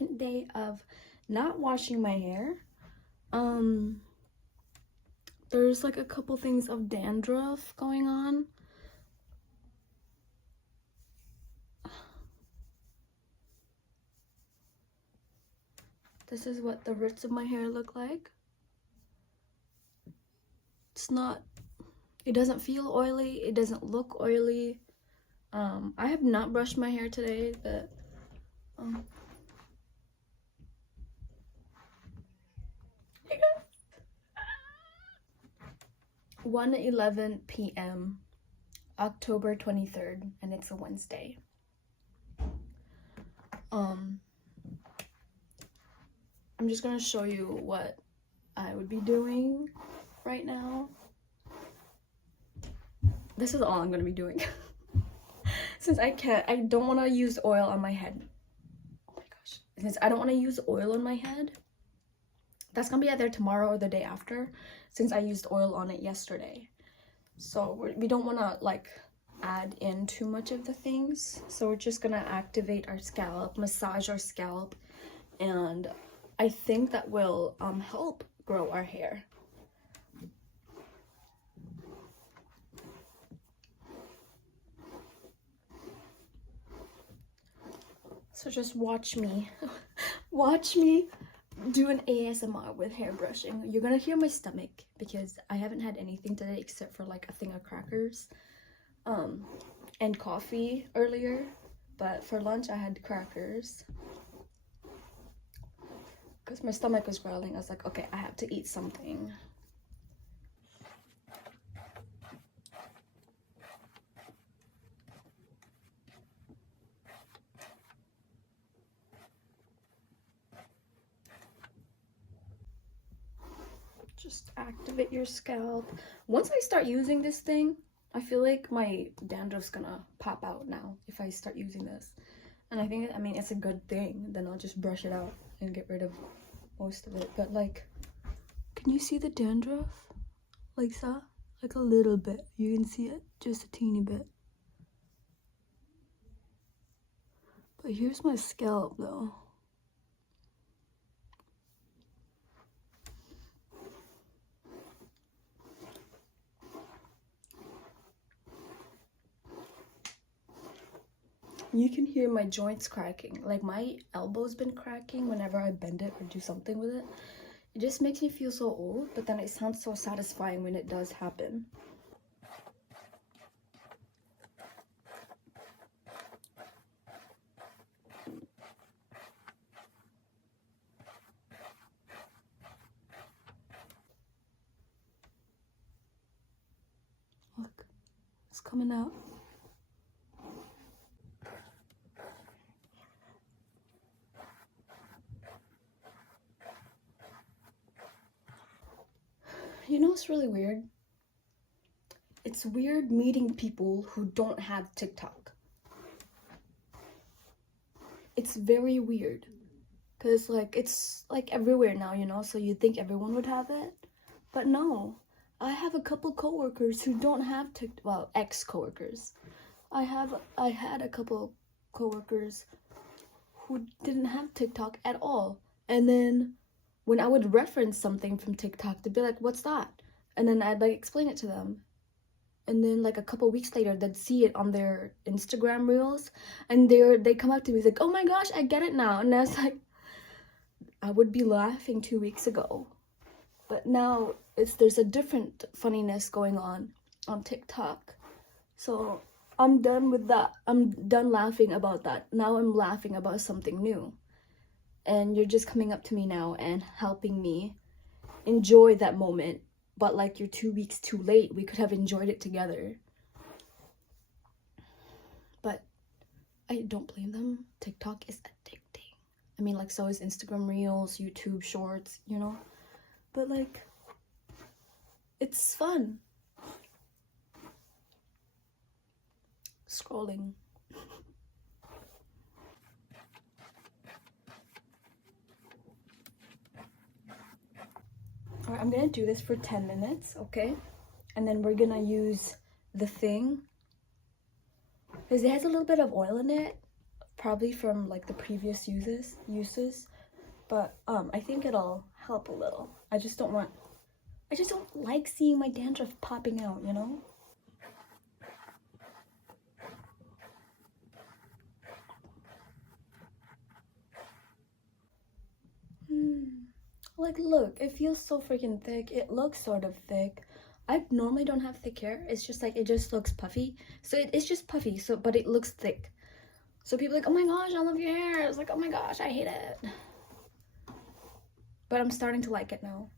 second day of not washing my hair. There's like a couple things of dandruff going on. This is what the roots of my hair look like. It doesn't feel oily, it doesn't look oily. I have not brushed my hair today, but 1:11 p.m. October 23rd, and it's a Wednesday. I'm just gonna show you what I would be doing right now. This is all I'm gonna be doing. Since I don't want to use oil on my head. Oh my gosh. Since I don't want to use oil on my head, that's gonna be either tomorrow or the day after, since I used oil on it yesterday. So we don't want to like add in too much of the things. So we're just gonna activate our scalp, massage our scalp, and I think that will help grow our hair. So just watch me. Watch me do an ASMR with hair brushing. You're gonna hear my stomach because I haven't had anything today except for like a thing of crackers and coffee earlier, but for lunch I had crackers because my stomach was growling. I was like, okay, I have to eat something. Just activate your scalp. Once I start using this thing, I feel like my dandruff's gonna pop out now if I start using this. And I mean, it's a good thing. Then I'll just brush it out and get rid of most of it. But like, can you see the dandruff? Like that? Like a little bit. You can see it? Just a teeny bit. But here's my scalp though. You can hear my joints cracking. Like my elbow's been cracking whenever I bend it or do something with it. It just makes me feel so old, but then it sounds so satisfying when it does happen. Look, it's coming out. You know what's really weird? It's weird meeting people who don't have TikTok. It's very weird. Because, like, it's, like, everywhere now, you know? So you'd think everyone would have it. But no. I have a couple coworkers who don't have TikTok. Well, ex-coworkers. I had a couple coworkers who didn't have TikTok at all. And then when I would reference something from TikTok, they'd be like, what's that? And then I'd like explain it to them. And then like a couple weeks later, they'd see it on their Instagram reels, and they come up to me like, oh my gosh, I get it now. And I was like, I would be laughing 2 weeks ago, but now there's a different funniness going on TikTok. So I'm done with that. I'm done laughing about that. Now I'm laughing about something new. And you're just coming up to me now and helping me enjoy that moment. But like, you're 2 weeks too late. We could have enjoyed it together. But I don't blame them. TikTok is addicting. I mean, like, so is Instagram Reels, YouTube Shorts, you know? But like, it's fun. Scrolling. Alright, I'm gonna do this for 10 minutes, okay? And then we're gonna use the thing, because it has a little bit of oil in it, probably from like the previous uses, but I think it'll help a little. I just don't like seeing my dandruff popping out, you know? Like, look, it feels so freaking thick. It looks sort of thick. I normally don't have thick hair. It's just like, it just looks puffy. So it's just puffy, so but it looks thick. So people are like, oh my gosh, I love your hair. It's like, oh my gosh, I hate it. But I'm starting to like it now.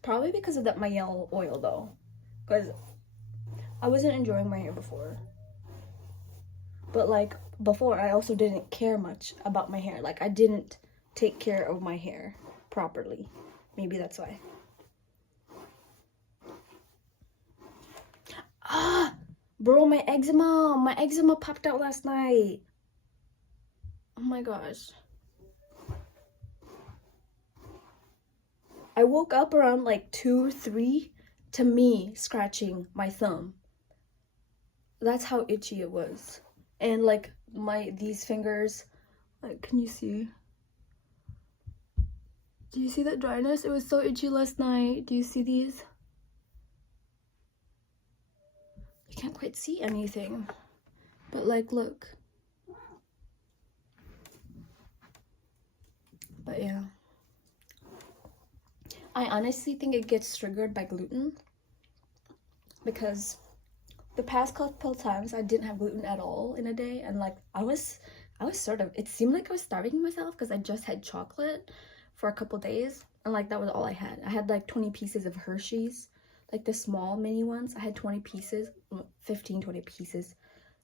Probably because of that Mielle oil though. Because I wasn't enjoying my hair before. But like, before I also didn't care much about my hair. Like, I didn't take care of my hair properly. Maybe that's why. Ah! Bro, my eczema popped out last night. Oh my gosh. I woke up around like 2, 3 to me scratching my thumb. That's how itchy it was. And like these fingers, like, can you see? Do you see that dryness? It was so itchy last night. Do you see these? You can't quite see anything. But like, look. But yeah. I honestly think it gets triggered by gluten. Because the past couple times I didn't have gluten at all in a day. And like, I was sort of, it seemed like I was starving myself because I just had chocolate for a couple days, and like that was all I had. I had like 20 pieces of Hershey's, like the small mini ones. I had 20 pieces, 15, 20 pieces,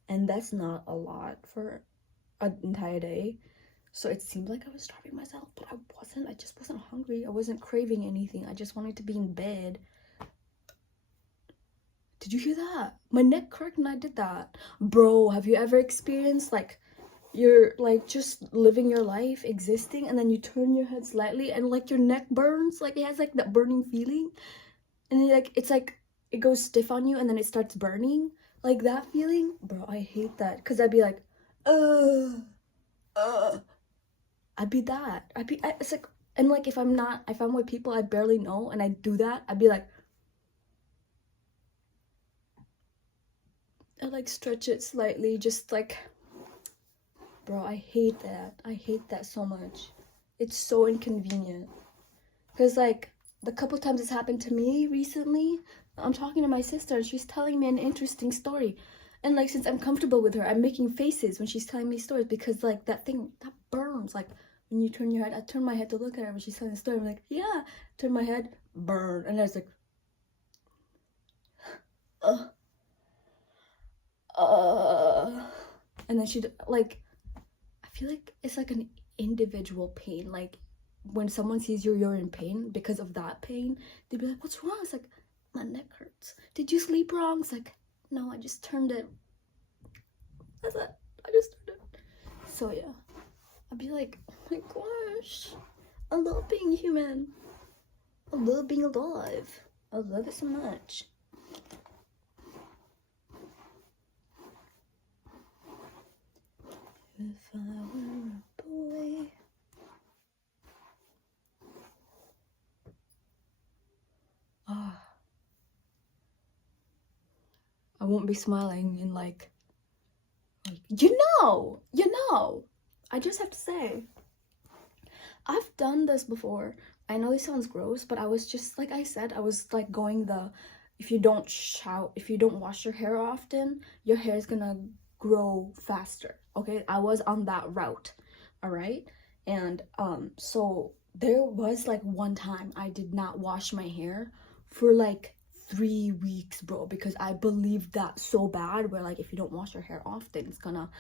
and that's not a lot for an entire day. So it seemed like I was starving myself, but I wasn't. I just wasn't hungry. I wasn't craving anything. I just wanted to be in bed. Did you hear that? My neck cracked and I did that. Bro, have you ever experienced like you're like just living your life, existing, and then you turn your head slightly and like your neck burns? Like it has like that burning feeling, and then, like it's like it goes stiff on you and then it starts burning, like that feeling. Bro, I hate that, because I'd be like uh I'd be that. It's like, and like if I'm with people I barely know and I do that, I'd be like, I like stretch it slightly, just like, bro, I hate that. I hate that so much. It's so inconvenient. Because like the couple times it's happened to me recently, I'm talking to my sister and she's telling me an interesting story. And like, since I'm comfortable with her, I'm making faces when she's telling me stories, because like that thing, that burns. Like when you turn your head, I turn my head to look at her when she's telling the story. I'm like, yeah, turn my head, burn. And I was like, and then she like, I feel like it's like an individual pain. Like when someone sees you're in pain because of that pain, they'd be like, what's wrong? It's like, my neck hurts. Did you sleep wrong? It's like, no, I just turned it. That's it. I just turned it. So yeah, I'd be like, oh my gosh, I love being human. I love being alive. I love it so much. If I were a boy. I won't be smiling in like you know, I just have to say, I've done this before. I know this sounds gross, but I was just, like I said, I was like going the, if you don't wash your hair often, your hair is gonna grow faster. Okay, I was on that route. All right, and so there was like one time I did not wash my hair for like 3 weeks, bro, because I believed that so bad, where like if you don't wash your hair often, it's gonna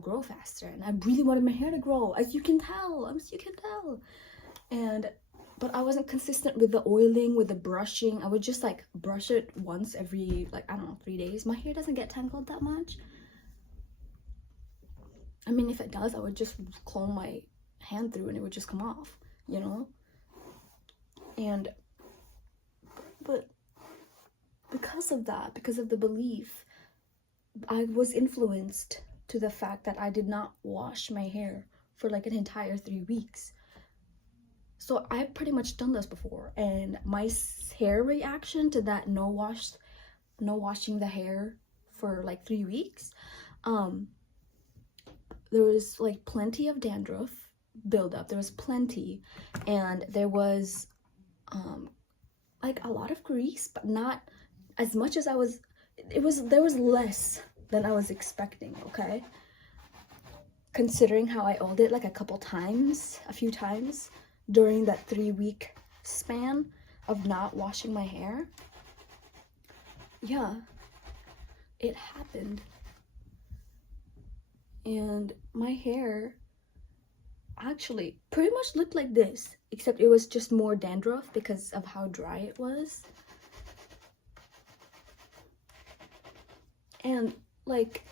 grow faster. And I really wanted my hair to grow, as you can tell. And but I wasn't consistent with the oiling, with the brushing. I would just like brush it once every, like, I don't know, 3 days. My hair doesn't get tangled that much. I mean, if it does, I would just comb my hand through and it would just come off, you know? And but because of that, because of the belief, I was influenced to the fact that I did not wash my hair for like an entire 3 weeks. So I've pretty much done this before, and my hair reaction to that no washing the hair for like 3 weeks, there was like plenty of dandruff buildup. There was plenty, and there was like a lot of grease, but not as much as there was less than I was expecting, okay? Considering how I oiled it like a few times during that 3-week span of not washing my hair. Yeah, it happened. And my hair actually pretty much looked like this, except it was just more dandruff because of how dry it was. And like,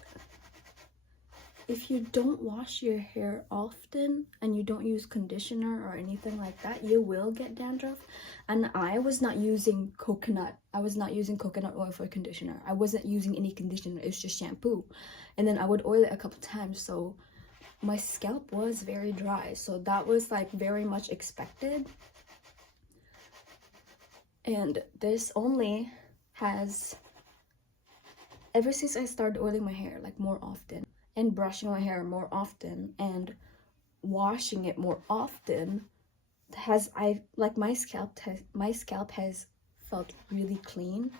if you don't wash your hair often and you don't use conditioner or anything like that, you will get dandruff. And I was not using coconut oil for conditioner. I wasn't using any conditioner. It was just shampoo, and then I would oil it a couple times, so my scalp was very dry. So that was like very much expected. And this only has, ever since I started oiling my hair like more often and brushing my hair more often and washing it more often, my scalp has felt really clean.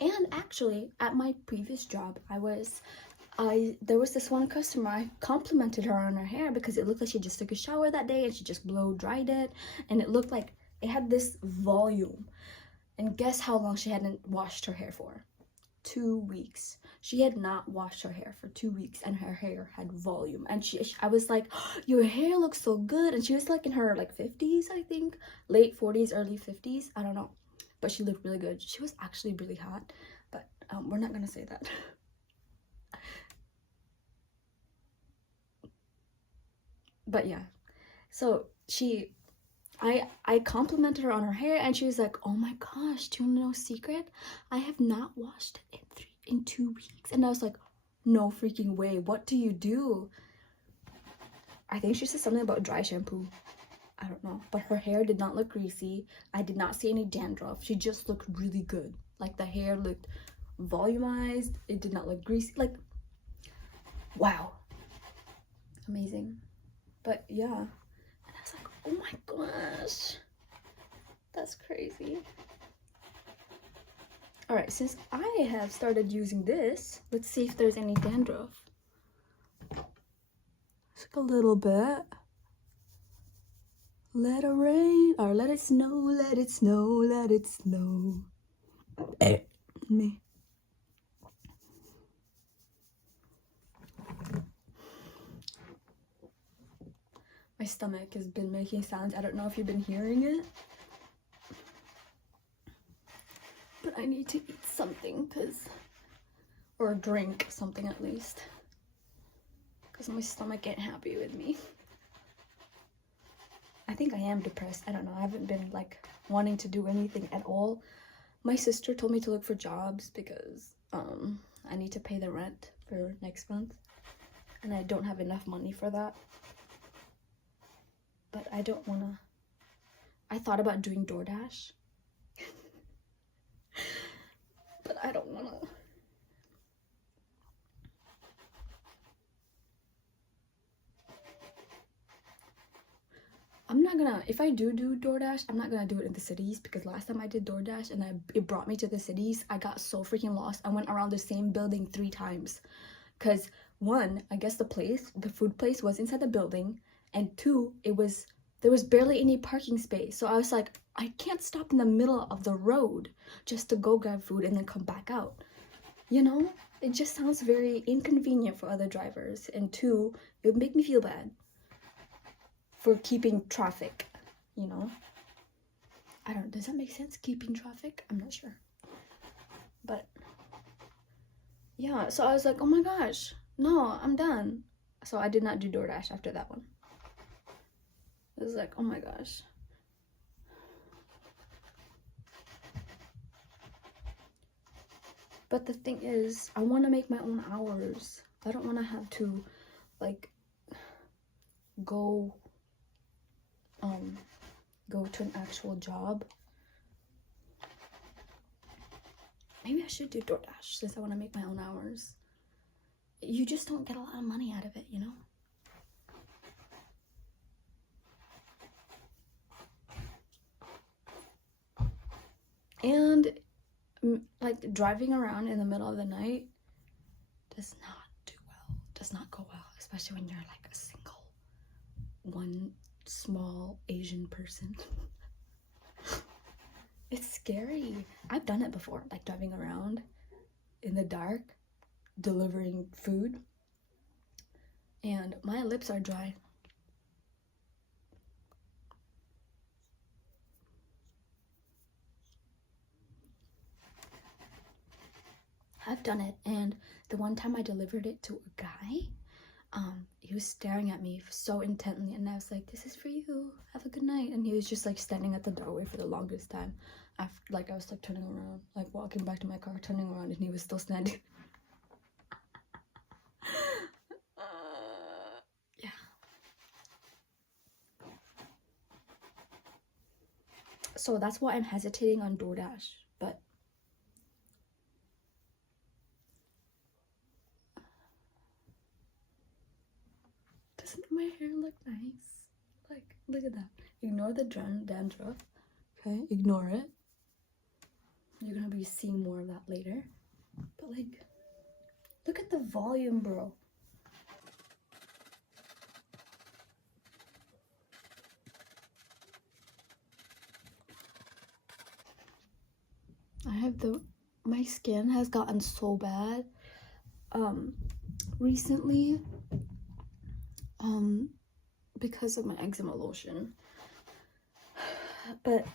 And actually, at my previous job, there was this one customer, I complimented her on her hair because it looked like she just took a shower that day and she just blow dried it, and it looked like it had this volume. And guess how long she hadn't washed her hair for? 2 weeks. She had not washed her hair for 2 weeks, and her hair had volume. And I was like, oh, your hair looks so good. And she was like in her like 50s, I think, late 40s, early 50s, I don't know, but she looked really good. She was actually really hot, but we're not gonna say that. But yeah, so I complimented her on her hair, and she was like, oh my gosh, do you want to know a secret? I have not washed it in 2 weeks. And I was like, no freaking way, what do you do? I think she said something about dry shampoo. I don't know, but her hair did not look greasy. I did not see any dandruff. She just looked really good. Like, the hair looked volumized. It did not look greasy. Like, wow, amazing. But yeah, and I was like, oh my gosh, that's crazy. All right, since I have started using this, let's see if there's any dandruff. It's like a little bit. Let it rain, or let it snow, let it snow, let it snow. Me. My stomach has been making sounds. I don't know if you've been hearing it, but I need to eat something, or drink something at least, because my stomach ain't happy with me. I think I am depressed. I don't know. I haven't been like wanting to do anything at all. My sister told me to look for jobs because I need to pay the rent for next month, and I don't have enough money for that. But I don't wanna. I thought about doing DoorDash, but I don't wanna. I'm not gonna, if I do DoorDash, I'm not gonna do it in the cities, because last time I did DoorDash and it brought me to the cities, I got so freaking lost. I went around the same building 3 times, because 1, I guess the food place was inside the building, and 2, there was barely any parking space. So I was like, I can't stop in the middle of the road just to go grab food and then come back out. You know, it just sounds very inconvenient for other drivers, and 2, it would make me feel bad for keeping traffic, you know? I don't, does that make sense? Keeping traffic? I'm not sure. But yeah, so I was like, oh my gosh, no, I'm done. So I did not do DoorDash after that one. It's like, oh my gosh. But the thing is, I want to make my own hours. I don't want to have to, like, go to an actual job. Maybe I should do DoorDash since I want to make my own hours. You just don't get a lot of money out of it, you know? And like driving around in the middle of the night does not do well, does not go well, especially when you're like a single one small Asian person. It's scary. I've done it before, like driving around in the dark delivering food, and my lips are dry. I've done it, and the one time I delivered it to a guy, he was staring at me so intently, and I was like, "This is for you, have a good night." And he was just like standing at the doorway for the longest time. After, like, I was like turning around, like walking back to my car, turning around, and he was still standing. Yeah. So that's why I'm hesitating on DoorDash, but doesn't my hair look nice? Like, look at that. Ignore the dandruff. Okay, ignore it. You're gonna be seeing more of that later. But like, look at the volume, bro. My skin has gotten so bad recently because of my eczema lotion. But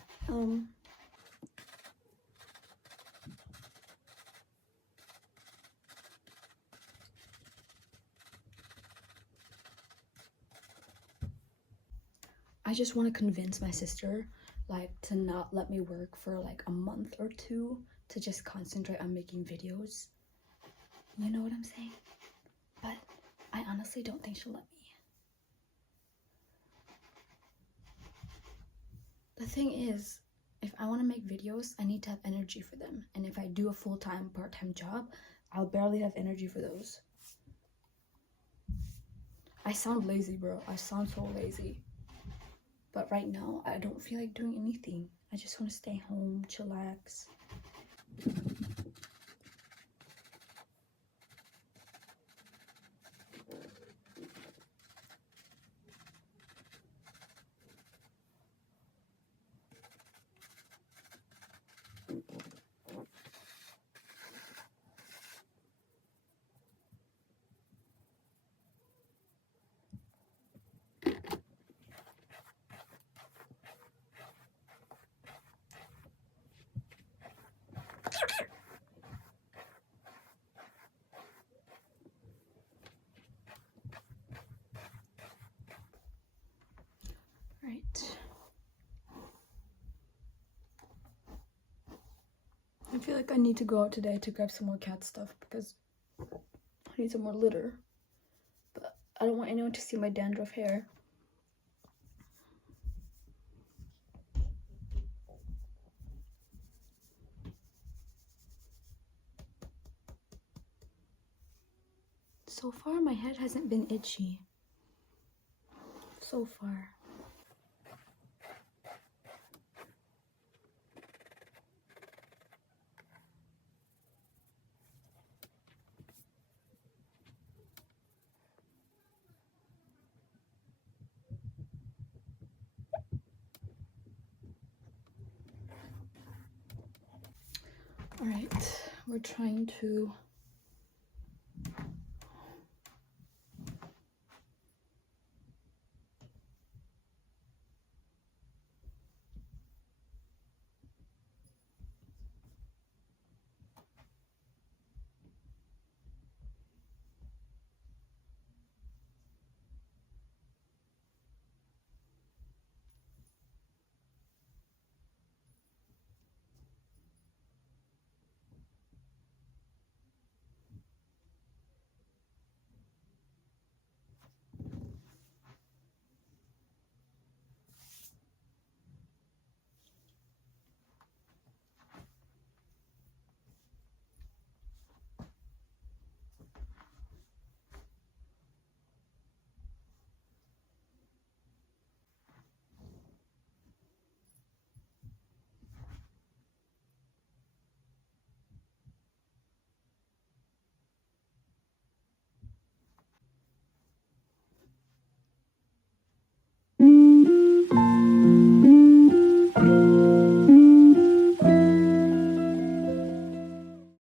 I just want to convince my sister, like, to not let me work for like a month or two, to just concentrate on making videos. You know what I'm saying? But I honestly don't think she'll let me. The thing is, if I want to make videos, I need to have energy for them. And if I do a full-time, part-time job, I'll barely have energy for those. I sound lazy, bro. I sound so lazy. But right now, I don't feel like doing anything. I just want to stay home, chillax. Right. I feel like I need to go out today to grab some more cat stuff because I need some more litter. But I don't want anyone to see my dandruff hair. So far, my head hasn't been itchy. So far. Alright, we're trying to